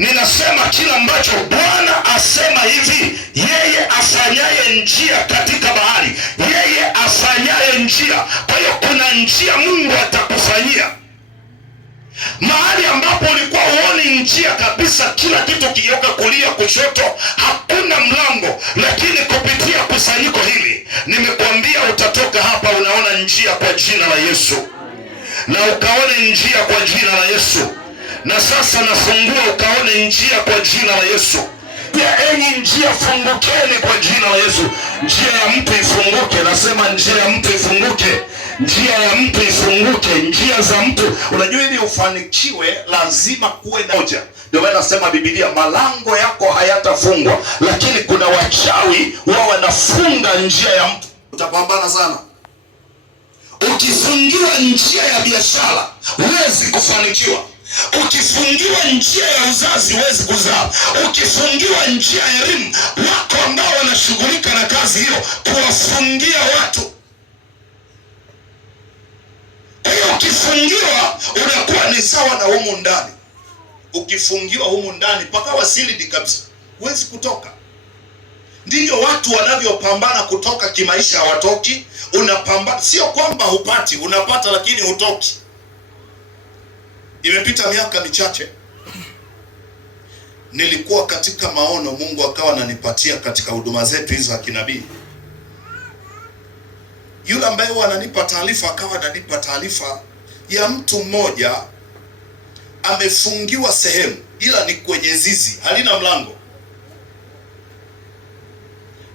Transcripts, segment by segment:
Ninasema kila ambacho Bwana asema hivi, yeye afanyaye njia katika bahari, yeye afanyaye njia. Kwa hiyo kuna njia Mungu atakufanyia mahali ambapo ulikuwa uoni njia kabisa, kila kitu kigeuka kulia kushoto, hakuna mlango. Lakini kupitia kusanyiko hili nimekuambia utatoka hapa unaona njia kwa jina la Yesu, na ukaone njia kwa jina la Yesu. Na sasa nafungua ukaone njia kwa jina la Yesu. Ya enyi njia fungukeni kwa jina la Yesu. Njia ya mtu ifunguke, nasema njia ya mtu ifunguke, njia ya mtu ifunguke, njia za mtu. Unajua ili ufanikiwe lazima kuwe na moja. Ndio maana nasema Biblia, malango yako hayatafungwa, lakini kuna wachawi wao wanafunga njia ya mtu. Utapambana sana. Ukifungiwa njia ya biashara huwezi kufanikiwa. Ukifungiwa njia ya uzazi huwezi kuzaa. Ukifungiwa njia ya elimu, wako ambao wanashughulika na kazi hiyo kuwafungia watu. Kwa hiyo ukifungiwa unakuwa ni sawa na humu ndani. Ukifungiwa humu ndani mpaka wasilidi kabisa, huwezi kutoka. Ndivyo watu wanavyopambana kutoka kimaisha, hawatoki. Unapambana, sio kwamba hupati, unapata lakini hutoki. Imepita miaka michache, nilikuwa katika maono, Mungu akawa ananipatia katika huduma zetu hizo za kinabii. Yule ambaye ananipa taarifa akawa ananipa taarifa ya mtu mmoja amefungiwa sehemu, ila ni kwenye zizi, halina mlango.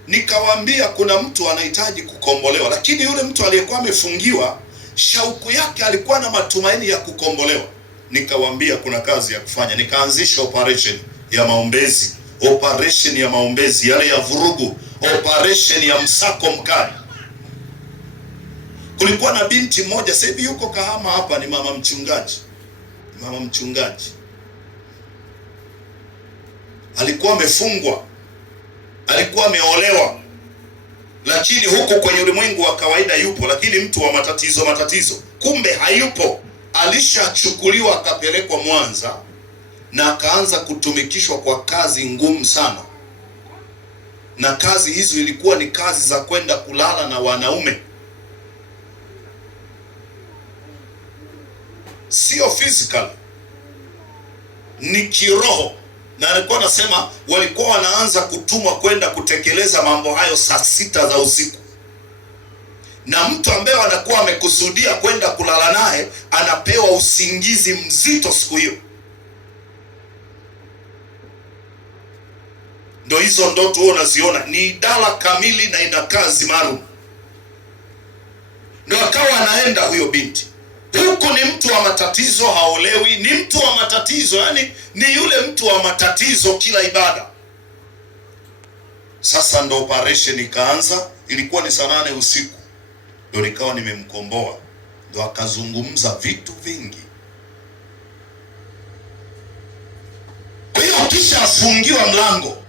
Nikawaambia kuna mtu anahitaji kukombolewa, lakini yule mtu aliyekuwa amefungiwa, shauku yake alikuwa na matumaini ya kukombolewa. Nikawaambia kuna kazi ya kufanya. Nikaanzisha operation ya maombezi, operation ya maombezi yale ya vurugu, operation ya msako mkali. Kulikuwa na binti moja, sasa hivi yuko Kahama hapa, ni mama mchungaji. Mama mchungaji alikuwa amefungwa, alikuwa ameolewa, lakini huko kwenye ulimwengu wa kawaida yupo, lakini mtu wa matatizo, kumbe hayupo. Alishachukuliwa akapelekwa Mwanza na akaanza kutumikishwa kwa kazi ngumu sana, na kazi hizo ilikuwa ni kazi za kwenda kulala na wanaume, sio physical, ni kiroho. Na alikuwa anasema walikuwa wanaanza kutumwa kwenda kutekeleza mambo hayo saa 6 za usiku, na mtu ambaye anakuwa amekusudia kwenda kulala naye anapewa usingizi mzito siku hiyo. Ndio hizo ndoto wewe unaziona, ni idara kamili na ina kazi maalum. Ndio akawa anaenda huyo binti. Huku ni mtu wa matatizo, haolewi, ni mtu wa matatizo, yani ni yule mtu wa matatizo kila ibada. Sasa ndo operation ikaanza, ilikuwa ni saa 8 usiku. Ndio nikawa nimemkomboa, ndio akazungumza vitu vingi. Kwa hiyo kisha afungiwa mlango,